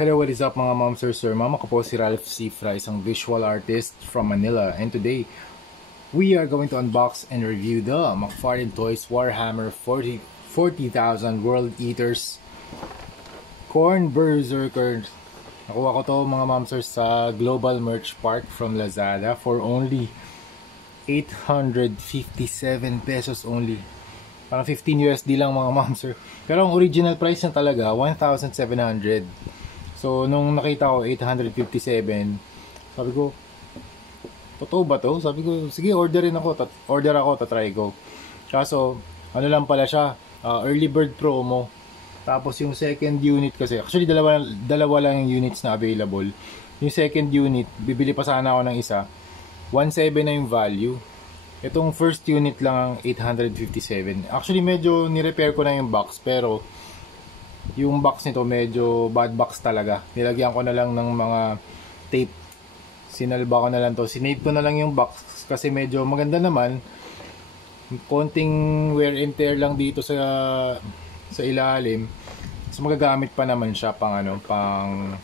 Hello, what is up mga moms or sir? Mama ko po si Ralph Cifra, isang visual artist from Manila. And today, we are going to unbox and review the McFarlane Toys Warhammer 40,000 World Eaters Khorne Berserker. Nakuha ko to mga moms or sa Global Merch Park from Lazada for only 857 pesos only. Parang 15 USD lang mga moms or. Pero ang original price niya talaga 1,700. So, nung nakita ko 857, sabi ko, totoo ba to? Sabi ko, sige, order ako, tatry ko. Kaso, ano lang pala siya, early bird promo. Tapos yung second unit kasi, actually dalawa lang yung units na available. Yung second unit, bibili pa sana ako ng isa. 1.7 na yung value. Itong first unit lang ang 857. Actually, medyo ni-repair ko na yung box, pero yung box nito medyo bad box talaga. Nilagyan ko na lang ng mga tape. Sinalba ko na lang to. Sinave ko na lang yung box kasi medyo maganda naman. Konting wear and tear lang dito sa ilalim. So magagamit pa naman siya pang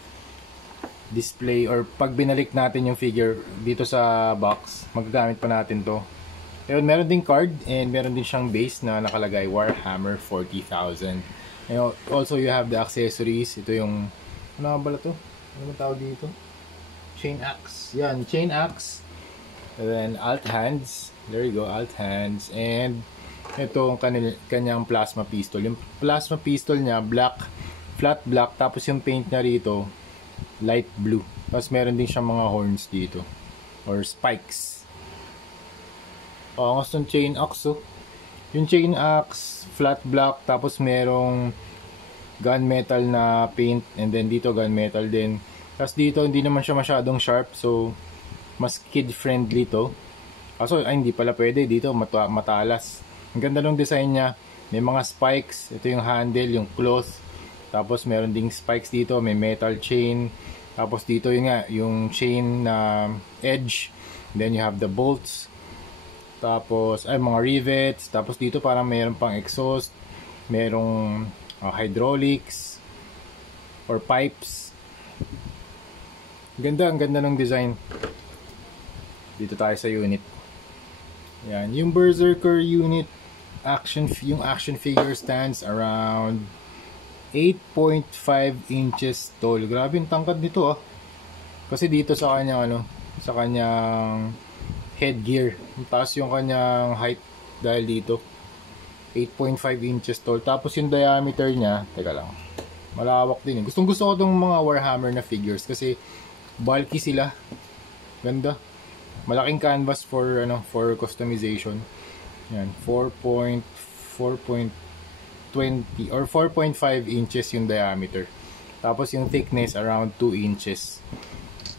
display, or pag binalik natin yung figure dito sa box, magagamit pa natin to. Ayun, meron ding card and meron din siyang base na nakalagay Warhammer 40,000. And also you have the accessories. Ito yung, ano nga bala to? Ano ba tawag dito? Chain axe. Yan, chain axe. And then alt hands. There you go, alt hands. And ito ang kanyang plasma pistol. Yung plasma pistol niya, black, flat black. Tapos yung paint niya rito, light blue. Tapos meron din siyang mga horns dito. Or spikes. Oh, ang gusto ng chain axe, oh. Yung chain axe, flat black, tapos merong gunmetal na paint, and then dito gunmetal din. Tapos dito hindi naman siya masyadong sharp, so mas kid friendly to. Kaso hindi pala pwede dito, matalas. Ang ganda ng design niya. May mga spikes, ito yung handle, yung cloth. Tapos meron ding spikes dito, may metal chain. Tapos dito yung chain na edge. Then you have the bolts. Tapos ay mga rivets. Tapos dito parang mayroon pang exhaust, merong hydraulics or pipes. Ang ganda ng design. Dito tayo sa unit. Yan, yung Berserker unit yung action figure stands around 8.5 inches tall. Grabe yung tangkad nito, ah. Kasi dito sa kanyang headgear, taas yung kanyang height dahil dito 8.5 inches tall. Tapos yung diameter niya, teka lang, malawak din. Gustong gusto ko itong mga Warhammer na figures kasi bulky sila. Ganda. Malaking canvas for customization. Yan, 4.20 or 4.5 inches yung diameter. Tapos yung thickness around 2 inches.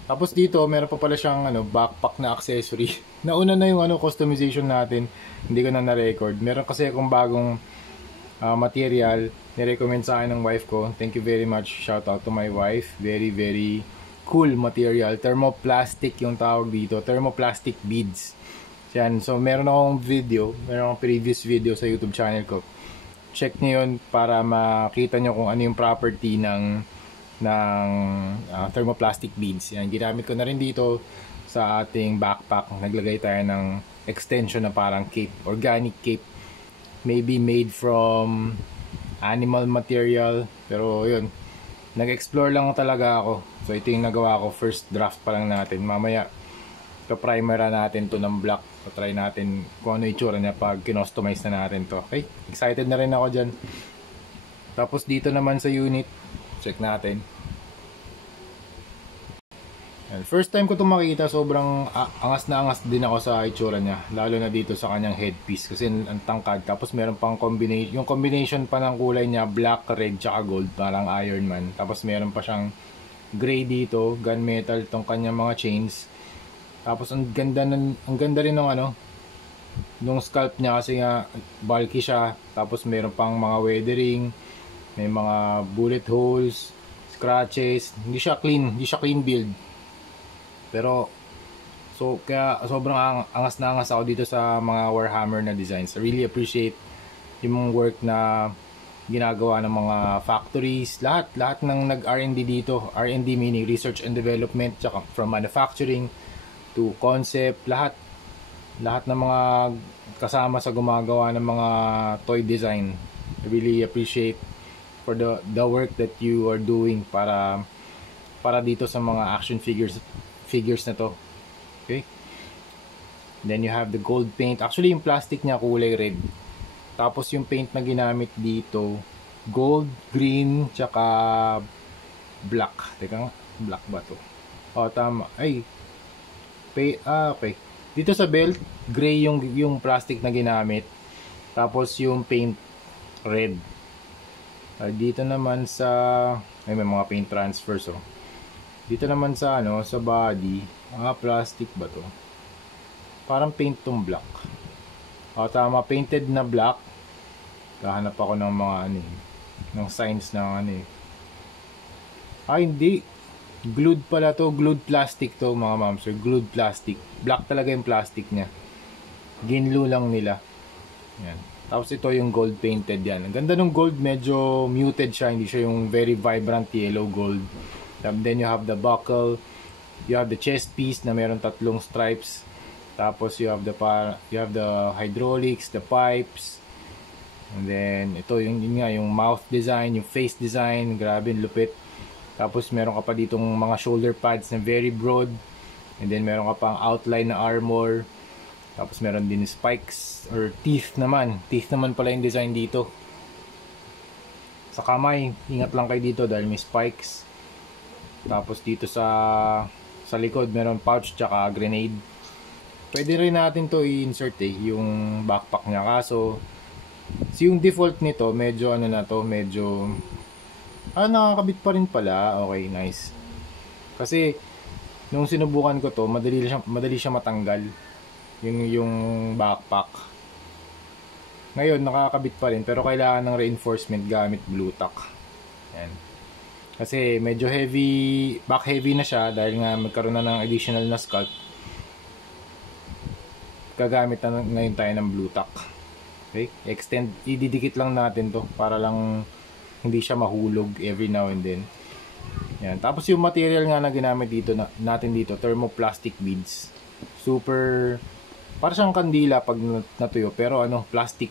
Tapos dito, meron pa pala siyang backpack na accessory. Nauna na yung customization natin. Hindi ko na na-record. Meron kasi akong bagong material. Nirecommend sa akin ng wife ko. Thank you very much. Shout out to my wife. Very, very cool material. Thermoplastic yung tawag dito. Thermoplastic beads. Yan. So, meron akong previous video sa YouTube channel ko. Check nyo yun para makita nyo kung ano yung property ng thermoplastic beads. Yan, ginamit ko na rin dito sa ating backpack. Naglagay tayo ng extension na parang cape, organic cape, maybe made from animal material, pero yun, nag-explore lang talaga ako. So ito yung nagawa ko, first draft pa lang natin. Mamaya primer natin to ng black. So try natin kung ano itsura niya pag kinostomize na natin to. Okay, excited na rin ako dyan. Tapos dito naman sa unit, check natin. And first time ko itong makita, sobrang angas na angas din ako sa itsura niya. Lalo na dito sa kanyang headpiece kasi ang tangkad. Tapos meron pang combination. Yung combination pa ng kulay niya, black, red, tsaka gold. Parang Iron Man. Tapos meron pa siyang gray dito, gunmetal itong kanyang mga chains. Tapos ang ganda rin ng nung sculpt niya kasi nga bulky siya. Tapos meron pang mga weathering. May mga bullet holes, scratches. Hindi siya clean build. Pero kaya sobrang angas na angas ako dito sa mga Warhammer na designs. I really appreciate yung work na ginagawa ng mga factories, lahat ng nag-R&D dito. R&D meaning research and development, tsaka from manufacturing to concept, lahat ng mga kasama sa gumagawa ng mga toy design. I really appreciate for the work that you are doing para dito sa mga action figures na to. Okay? Then you have the gold paint. Actually yung plastic niya kulay red. Tapos yung paint na ginamit dito, gold, green, tsaka black. Teka nga, black ba to? O, tama. Ay, okay. Dito sa belt, gray yung plastic na ginamit. Tapos yung paint, red. Dito naman sa, ay may mga paint transfers oh. Dito naman sa sa body, plastic ba to? Parang paint tong black. O, tama, painted na black. Kahanap ako ng mga ng signs ng hindi. Glued pala to, glued plastic to mga ma'am sir, glued plastic. Black talaga yung plastic niya. Ginlu lang nila. Yan. Tapos ito yung gold painted yan. Ang ganda ng gold, medyo muted siya, hindi siya yung very vibrant yellow gold. Then you have the buckle, you have the chest piece na meron 3 stripes. Tapos you have the hydraulics, the pipes. And then ito yung mouth design, yung face design, grabe lupit. Tapos meron ka pa ditong mga shoulder pads na very broad. And then meron ka pang outline na armor. Tapos meron din spikes or teeth naman. Teeth naman pala yung design dito. Sa kamay, ingat lang kayo dito dahil may spikes. Tapos dito sa likod meron pouch tsaka grenade. Pwede rin natin to i-insert yung backpack niya, kaso yung default nito medyo medyo nakakabit pa rin pala. Okay, nice. Kasi nung sinubukan ko to, madali siya matanggal yung backpack. Ngayon nakakabit pa rin pero kailangan ng reinforcement gamit blue tack. Yan. Kasi medyo back heavy na siya dahil nga magkaroon na ng additional na sculpt. Gagamit na ngayon tayo ng blue tack. Okay? Ididikit lang natin to para lang hindi siya mahulog every now and then. Yan. Tapos yung material nga na ginamit natin dito, thermoplastic beads. Super, para siyang kandila pag natuyo, pero plastic.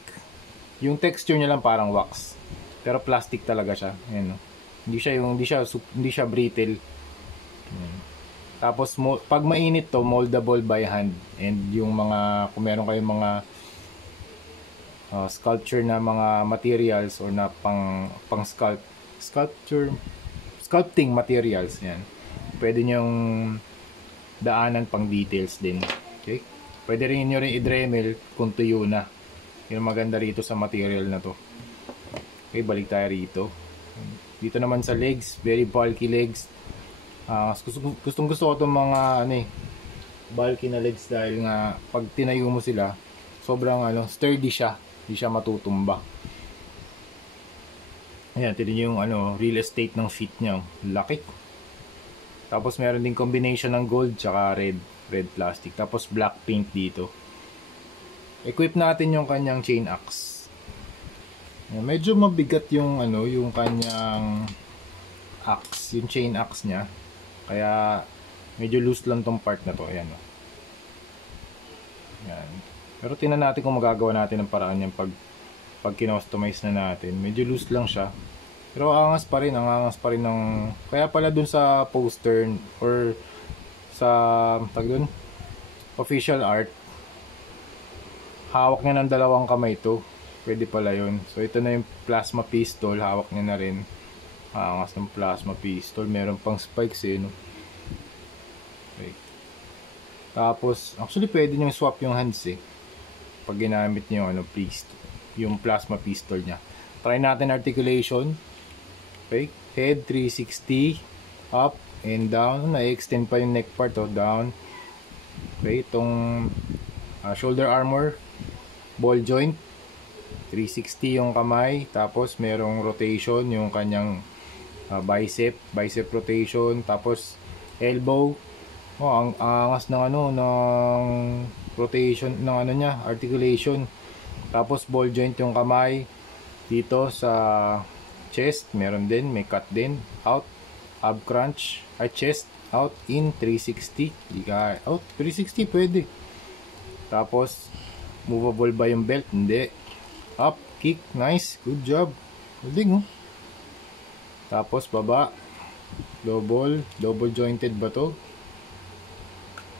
Yung texture niya lang parang wax. Pero plastic talaga siya. Yan, no? Hindi siya brittle. Yan. Tapos pag mainit to, moldable by hand. And yung kung meron kayong mga sculpture na mga materials or na pang sculpting materials, yan. Pwede nyong daanan pang details din. Okay? Pwede rin nyo rin i-dremel kung tuyo na. Yung maganda rito sa material na to. Okay, balik tayo rito. Dito naman sa legs, very bulky legs. Gustong gusto ko itong mga bulky na legs dahil nga pag tinayo mo sila, sobrang sturdy siya. Hindi siya matutumba. Ayan, tignan yung real estate ng feet niya. Laki. Tapos meron din combination ng gold tsaka red plastic. Tapos black paint dito. Equip natin yung kanyang chain axe. Ayan, medyo mabigat yung yung kanyang axe, yung chain axe niya. Kaya medyo loose lang tong part na to. Ayan. Ayan. Pero tingnan natin kung magagawa natin ng paraan yan pag kinostomize na natin. Medyo loose lang siya. Pero angas pa rin ng... Kaya pala dun sa poster or sa official art, hawak niya ng 2 kamay to. Pwede pala yun. So ito na yung plasma pistol, hawak niya na rin. Angas ng plasma pistol. Meron pang spikes no? Okay. Tapos, actually pwede nyo swap yung hands pag ginamit nyo yung plasma pistol nya. Try natin articulation. Okay, head 360 up and down. Na-extend pa yung neck part down. Okay, itong shoulder armor, ball joint 360 yung kamay. Tapos merong rotation yung kanyang bicep rotation. Tapos elbow. Ang angas ng ng rotation ng niya, articulation. Tapos ball joint yung kamay. Dito sa chest, meron din, may cut din. Out, ab crunch, ay chest, out, in, 360. Di ka, out, 360 pwede. Tapos, movable ba yung belt? Hindi. Up, kick, nice, good job. Galing, oh. Tapos, baba, double jointed ba to?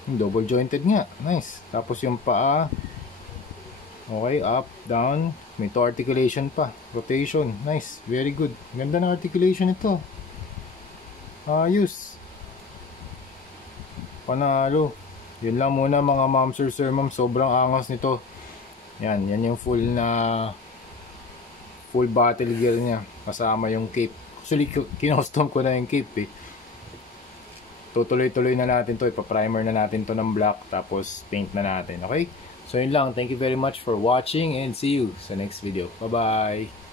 Double jointed nga, nice. Tapos yung paa, okay, up, down, may toe articulation pa, rotation, nice, very good. Ganda ng articulation ito. Ayos. Panalo. Yun lang muna mga ma'am, sir, ma'am, sobrang angas nito. Yan yung full battle gear niya, kasama yung cape. Actually, kinustom ko na yung cape eh. Tutuloy-tuloy na natin to, ipa-primer na natin to ng black, tapos paint na natin, okay? So yun lang, thank you very much for watching and see you sa next video. Bye bye.